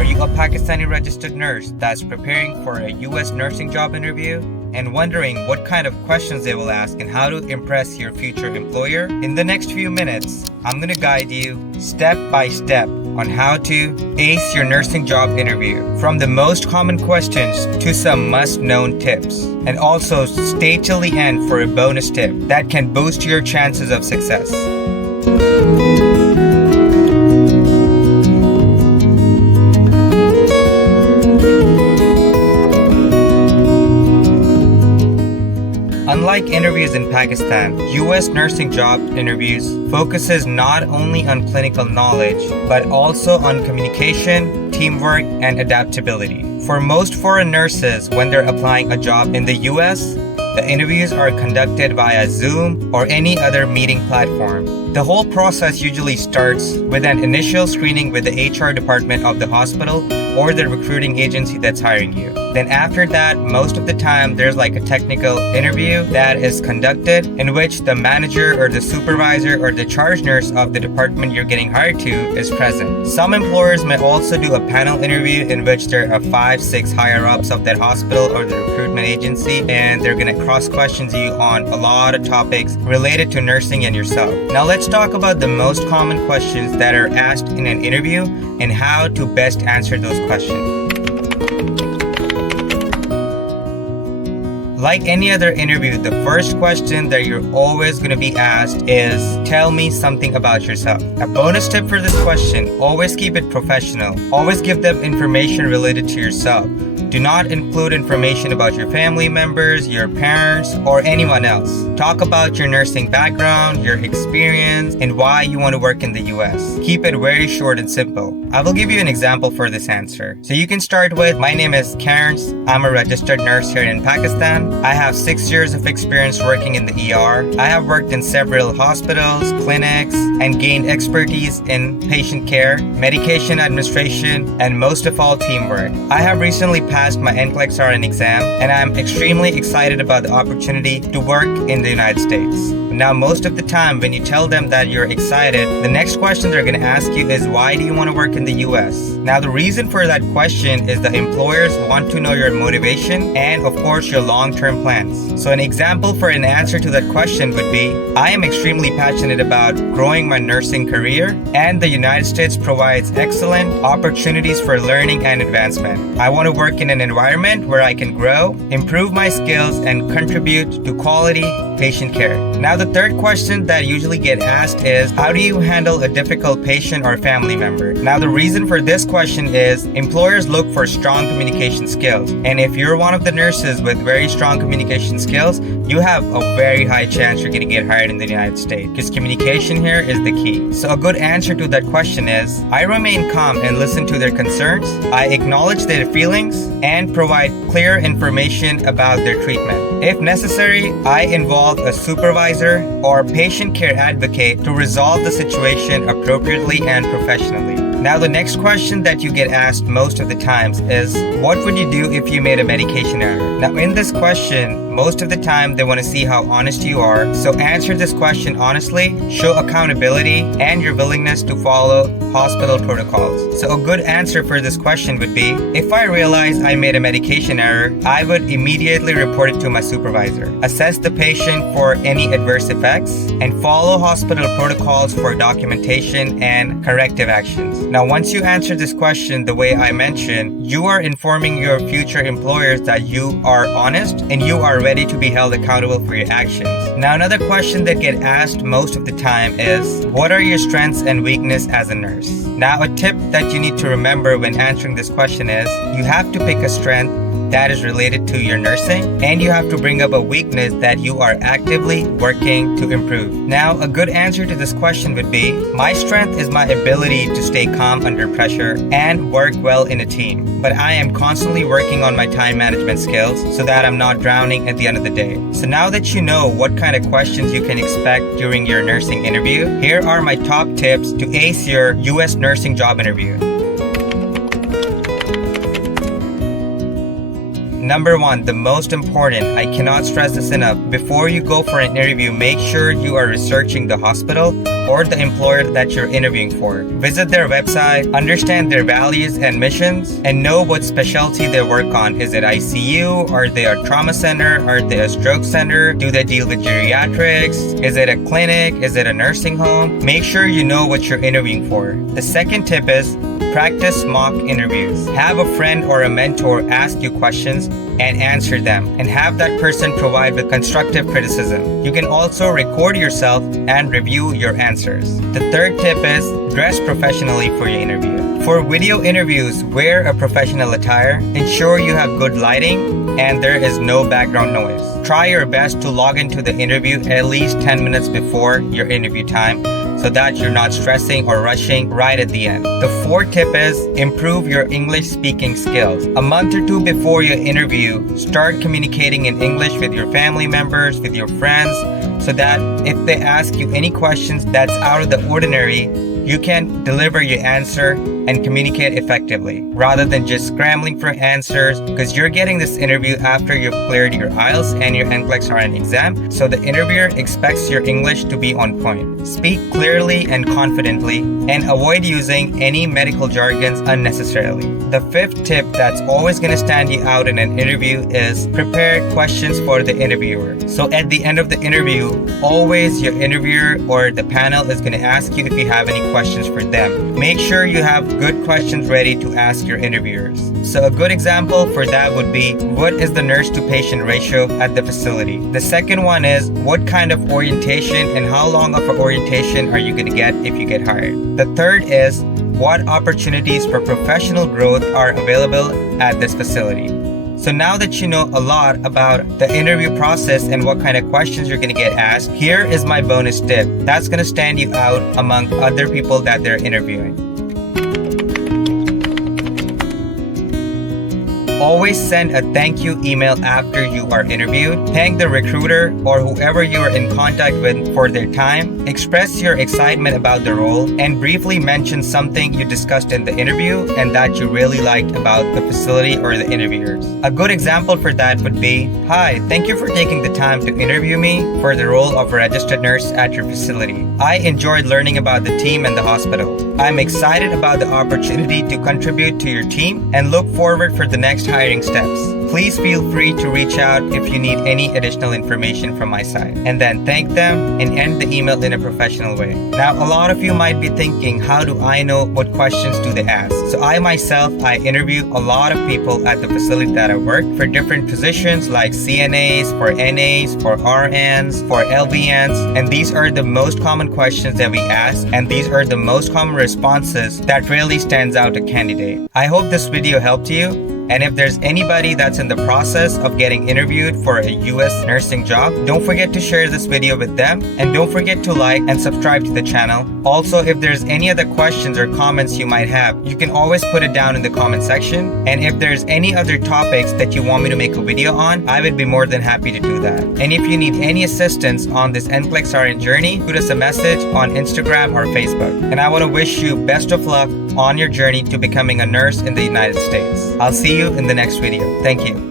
Are you a Pakistani registered nurse that's preparing for a U.S. nursing job interview and wondering what kind of questions they will ask and how to impress your future employer? In the next few minutes, I'm going to guide you step by step on how to ace your nursing job interview, from the most common questions to some must-known tips. And also stay till the end for a bonus tip that can boost your chances of success. Unlike interviews in Pakistan, U.S. nursing job interviews focuses not only on clinical knowledge, but also on communication, teamwork, and adaptability. For most foreign nurses, when they're applying a job in the U.S., the interviews are conducted via Zoom or any other meeting platform. The whole process usually starts with an initial screening with the HR department of the hospital or the recruiting agency that's hiring you. Then after that, most of the time, there's like a technical interview that is conducted in which the manager or the supervisor or the charge nurse of the department you're getting hired to is present. Some employers may also do a panel interview in which there are 5-6 higher-ups of that hospital or the recruitment agency, and they're going to cross-question you on a lot of topics related to nursing and yourself. Now let's talk about the most common questions that are asked in an interview and how to best answer those questions. Like any other interview, the first question that you're always going to be asked is, tell me something about yourself. A bonus tip for this question, always keep it professional. Always give them information related to yourself. Do not include information about your family members, your parents, or anyone else. Talk about your nursing background, your experience, and why you want to work in the US. Keep it very short and simple. I will give you an example for this answer. So you can start with, my name is Karen. I'm a registered nurse here in Pakistan. I have 6 years of experience working in the ER. I have worked in several hospitals, clinics, and gained expertise in patient care, medication administration, and most of all, teamwork. I have recently passed my NCLEX RN exam, and I'm extremely excited about the opportunity to work in the United States. Now, most of the time, when you tell them that you're excited, the next question they're going to ask you is, why do you want to work in the US? Now, the reason for that question is the employers want to know your motivation and, of course, your long-term plans. So an example for an answer to that question would be, I am extremely passionate about growing my nursing career, and the United States provides excellent opportunities for learning and advancement. I want to work in an environment where I can grow, improve my skills, and contribute to quality patient care. Now, the third question that usually get asked is, how do you handle a difficult patient or family member? Now, the reason for this question is, employers look for strong communication skills. And if you're one of the nurses with very strong communication skills, you have a very high chance you're going to get hired in the United States, because communication here is the key. So a good answer to that question is, I remain calm and listen to their concerns. I acknowledge their feelings and provide clear information about their treatment. If necessary, I involve a supervisor or patient care advocate to resolve the situation appropriately and professionally. Now, the next question that you get asked most of the times is, what would you do if you made a medication error? Now, in this question, most of the time they want to see how honest you are. So answer this question honestly, show accountability, and your willingness to follow hospital protocols. So a good answer for this question would be, if I realize I made a medication error, I would immediately report it to my supervisor, assess the patient for any adverse effects, and follow hospital protocols for documentation and corrective actions. Now, once you answer this question the way I mentioned, you are informing your future employers that you are honest and you are ready to be held accountable for your actions. Now, another question that gets asked most of the time is, what are your strengths and weaknesses as a nurse? Now, a tip that you need to remember when answering this question is, you have to pick a strength that is related to your nursing, and you have to bring up a weakness that you are actively working to improve. Now, a good answer to this question would be, my strength is my ability to stay calm under pressure and work well in a team. But I am constantly working on my time management skills so that I'm not drowning at the end of the day. So now that you know what kind of questions you can expect during your nursing interview, here are my top tips to ace your US nursing job interview. Number 1, the most important, I cannot stress this enough. Before you go for an interview, make sure you are researching the hospital or the employer that you're interviewing for. Visit their website, understand their values and missions, and know what specialty they work on. Is it ICU? Are they a trauma center? Are they a stroke center? Do they deal with geriatrics? Is it a clinic? Is it a nursing home? Make sure you know what you're interviewing for. The second tip is practice mock interviews. Have a friend or a mentor ask you questions and answer them, and have that person provide with constructive criticism. You can also record yourself and review your answers. The third tip is dress professionally for your interview. For video interviews, wear a professional attire. Ensure you have good lighting and there is no background noise. Try your best to log into the interview at least 10 minutes before your interview time, so that you're not stressing or rushing right at the end. The fourth tip is improve your English speaking skills. A month or two before your interview, start communicating in English with your family members, with your friends, so that if they ask you any questions that's out of the ordinary, you can deliver your answer and communicate effectively rather than just scrambling for answers, because you're getting this interview after you've cleared your IELTS and your NCLEX RN exam, so the interviewer expects your English to be on point. Speak clearly and confidently and avoid using any medical jargons unnecessarily. The fifth tip that's always going to stand you out in an interview is prepare questions for the interviewer. So at the end of the interview, always your interviewer or the panel is going to ask you if you have any questions for them. Make sure you have good questions ready to ask your interviewers. So a good example for that would be, what is the nurse to patient ratio at the facility? The second one is, what kind of orientation and how long of an orientation are you going to get if you get hired? The third is, what opportunities for professional growth are available at this facility? So now that you know a lot about the interview process and what kind of questions you're going to get asked, here is my bonus tip that's going to stand you out among other people that they're interviewing. Always send a thank you email after you are interviewed. Thank the recruiter or whoever you are in contact with for their time. Express your excitement about the role and briefly mention something you discussed in the interview and that you really liked about the facility or the interviewers. A good example for that would be, "Hi, thank you for taking the time to interview me for the role of a registered nurse at your facility. I enjoyed learning about the team and the hospital. I'm excited about the opportunity to contribute to your team and look forward for the next hiring steps. Please feel free to reach out if you need any additional information from my side." And then thank them and end the email in a professional way. Now, a lot of you might be thinking, how do I know what questions do they ask? So I interview a lot of people at the facility that I work for different positions like CNAs, for NAs, for RNs, for LVNs. And these are the most common questions that we ask, and these are the most common responses that really stands out a candidate. I hope this video helped you. And if there's anybody that's in the process of getting interviewed for a US nursing job, don't forget to share this video with them, and don't forget to like and subscribe to the channel. Also, if there's any other questions or comments you might have, you can always put it down in the comment section. And if there's any other topics that you want me to make a video on, I would be more than happy to do that. And if you need any assistance on this NCLEX RN journey, shoot us a message on Instagram or Facebook. And I want to wish you best of luck on your journey to becoming a nurse in the United States. I'll see you in the next video. Thank you.